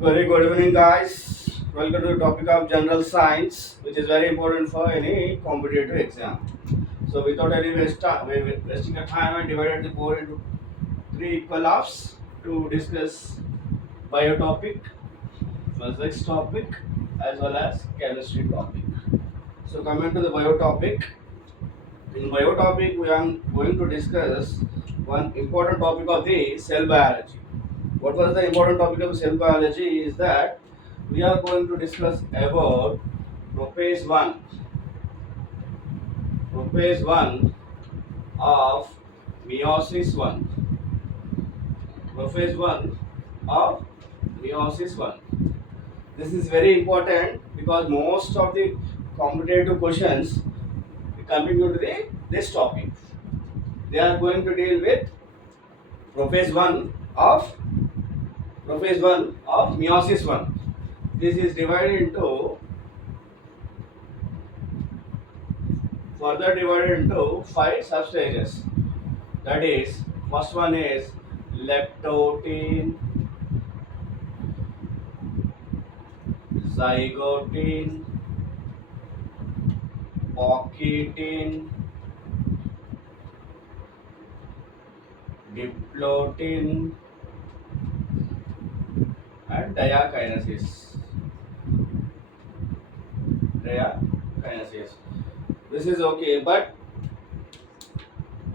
Very good evening, guys. Welcome to the topic of general science, which is very important for any competitive exam. So, without any wasting of time, I divided the board into three equal halves to discuss bio topic, physics topic, as well as chemistry topic. So, coming to the bio topic, in bio topic, we are going to discuss one important topic of the cell biology. What was the important topic of cell biology is that we are going to discuss about prophase 1 prophase 1 of meiosis 1 prophase 1 of meiosis 1. This is very important because most of the competitive questions coming to this topic, they are going to deal with prophase 1 of meiosis 1. This is divided into further divided into five substages. That is, first one is leptotin, zygotin, pocketin, diplotin, and diakinesis. Diakinesis. This is okay, but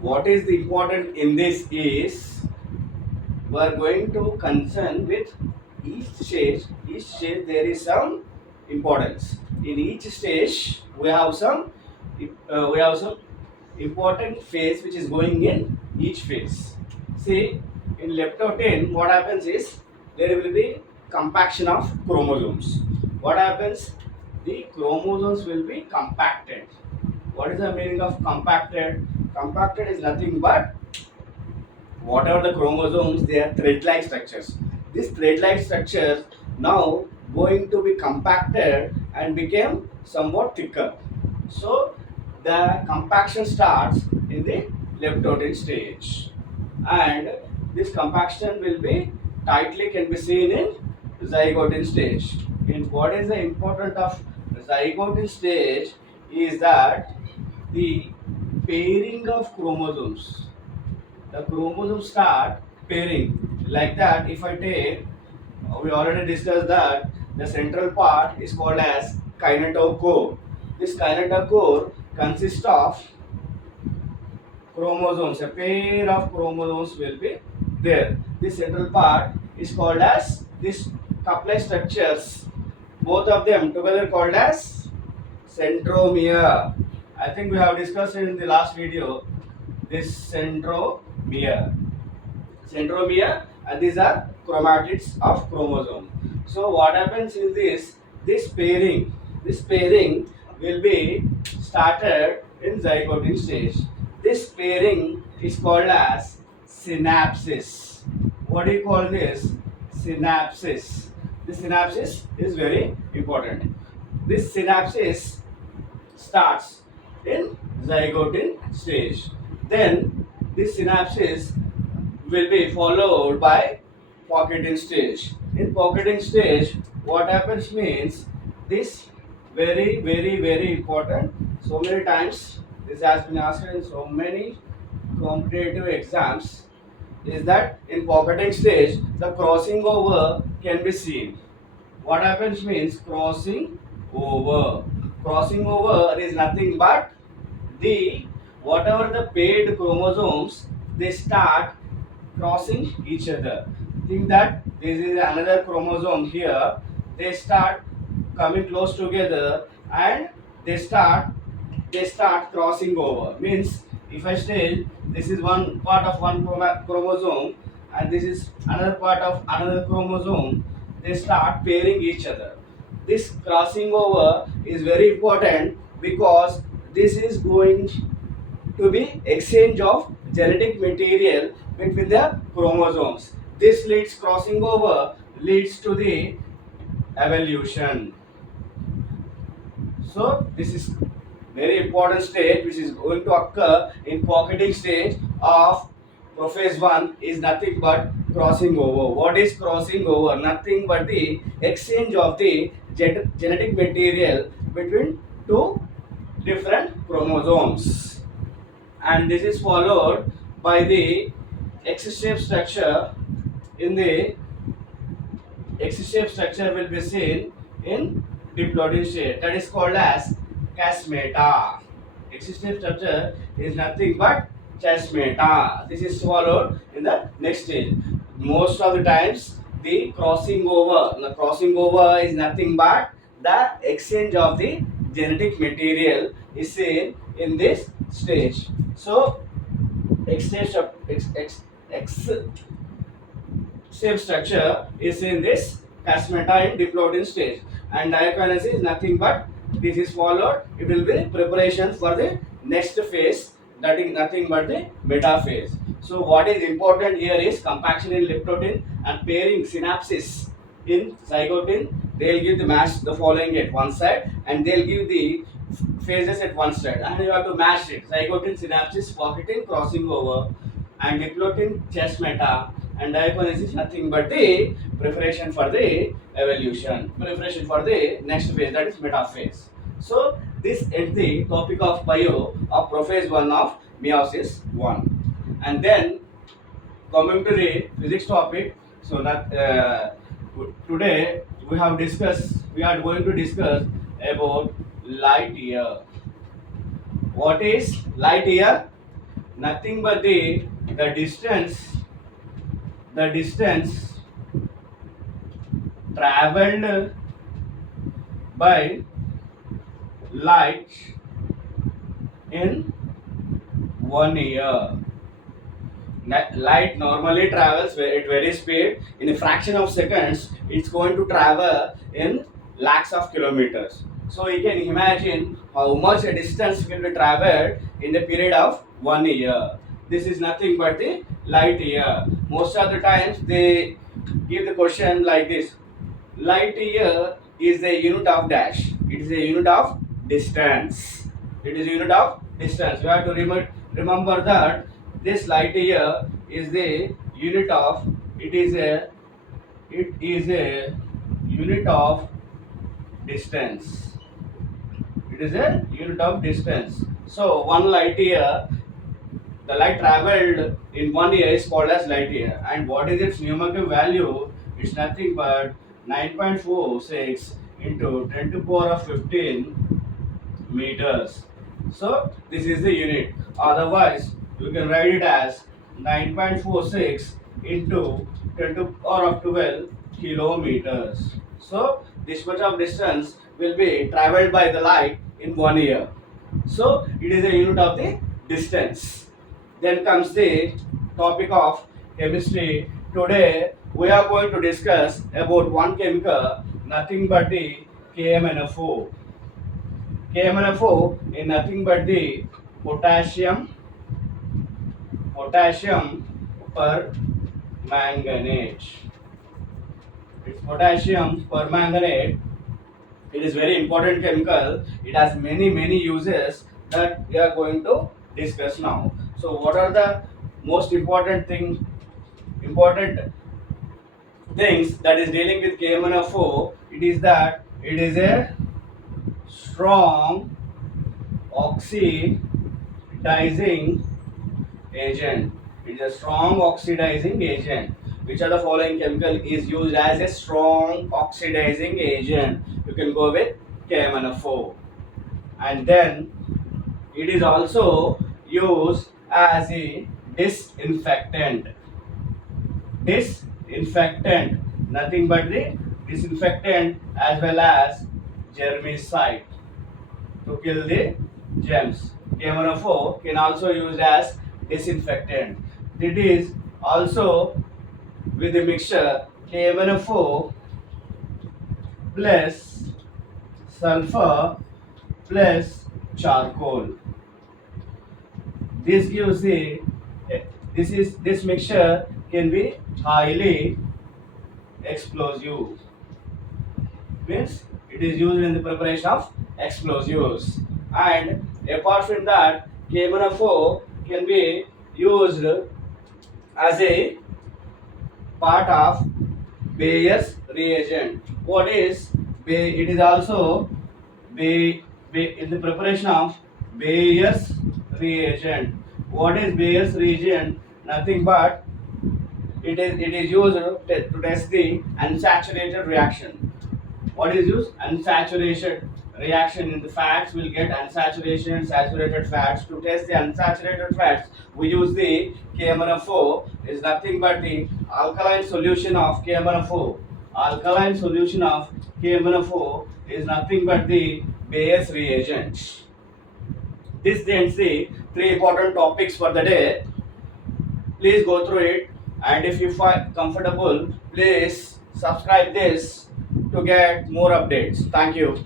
what is the important in this is we are going to concern with each stage. Each stage there is some importance. In each stage we have some important phase which is going in each phase. See, in leptotin, what happens is there will be compaction of chromosomes. What happens? The chromosomes will be compacted. What is the meaning of compacted? Compacted is nothing but whatever the chromosomes, they are thread-like structures. These thread-like structures now going to be compacted and became somewhat thicker. So the compaction starts in the leptotin stage, and this compaction will be tightly can be seen in zygotin stage. And what is the importance of zygotin stage is that the pairing of chromosomes, the chromosomes start pairing like that. If I take, we already discussed that the central part is called as kinetochore. This kinetochore consists of chromosomes. A pair of chromosomes will be there. This central part is called as this couplet structures, both of them together called as centromere. I think we have discussed in the last video this centromere, and these are chromatids of chromosome. So what happens in this pairing will be started in zygotin stage. This pairing is called as synapsis. What do you call this? Synapsis. This synapsis is very important. This synapsis starts in zygotin stage. Then this synapsis will be followed by pocketing stage. In pocketing stage, what happens means this very important. So many times this has been asked in so many competitive exams is that in pocketing stage the crossing over can be seen. What happens means crossing over. Crossing over is nothing but the whatever the paired chromosomes, they start crossing each other. Think that this is another chromosome here. They start coming close together and they start they start crossing over. Means if I say this is one part of one chromosome and this is another part of another chromosome, they start pairing each other. This crossing over is very important because this is going to be exchange of genetic material between the chromosomes. This leads crossing over leads to the evolution. So this is very important stage which is going to occur in pocketing stage of Prophase 1 is nothing but crossing over. What is crossing over? Nothing but the exchange of the genetic material between two different chromosomes. And this is followed by the X-shaped structure. In the X-shaped structure will be seen in diploid state, that is called as chiasmata. X-shaped structure is nothing but chiasmata. This is followed in the next stage. Most of the times the crossing over is nothing but the exchange of the genetic material is seen in this stage. So exchange of X same structure is in this chiasmata in diploid stage, and diakinesis is nothing but this is followed. It will be preparation for the next phase, that is nothing but the metaphase. So what is important here is compaction in leptotin and pairing synapses in zygotin. They'll give the match the following at one side, and they'll give the phases at one side, and you have to match it. Zygotin synapses pocketing crossing over, and diplotin chiasmata, and diakinesis is nothing but the preparation for the evolution, preparation for the next phase, that is metaphase. So this is the topic of bio of prophase 1 of meiosis 1. And then coming to the physics topic, so that today we are going to discuss about light year. What is light year? Nothing but the distance traveled by light in 1 year. Light normally travels at very speed. In a fraction of seconds, it's going to travel in lakhs of kilometers. So you can imagine how much a distance will be traveled in the period of 1 year. This is nothing but the light year. Most of the times they give the question like this: light year is a unit of dash. It is a unit of distance. It is a unit of distance. You have to remember that this light year is the unit of, it is a unit of distance. It is a unit of distance. So 1 light year, the light traveled in 1 year is called as light year. And what is its numerical value? It's nothing but 9.46 into 10 to the power of 15 meters. So this is the unit. Otherwise, you can write it as 9.46 into 10 to the power of 12 kilometers. So this much of distance will be traveled by the light in 1 year. So it is a unit of the distance. Then comes the topic of chemistry. Today we are going to discuss about one chemical, nothing but the KMNO4. KMNO4 is nothing but the potassium permanganate. It's potassium permanganate. It is very important chemical. It has many uses that we are going to discuss now. So what are the most important things that is dealing with KMNO4? It is that it is a strong oxidizing agent. It is a strong oxidizing agent. Which are the following chemical is used as a strong oxidizing agent? You can go with KMNO4. And then it is also used as a disinfectant. Disinfectant, nothing but the disinfectant as well as germicide to kill the germs. KMNO4 can also used as disinfectant. It is also with the mixture KMNO4 plus sulfur plus charcoal. This gives the this mixture can be highly explosive. Means it is used in the preparation of explosives. And apart from that, KMNO4 can be used as a part of Bayer's reagent. What is It is also in the preparation of Bayer's reagent. What is Bayer's reagent? Nothing but it is used to test the unsaturated reaction. What is used? Unsaturated reaction in the fats will get unsaturated and saturated fats. To test the unsaturated fats, we use the KMnFO. Is nothing but the alkaline solution of KMnFO. Alkaline solution of KMnFO is nothing but the Bayer's reagent. This ends the three important topics for the day. Please go through it, and if you find comfortable, please subscribe this to get more updates. Thank you.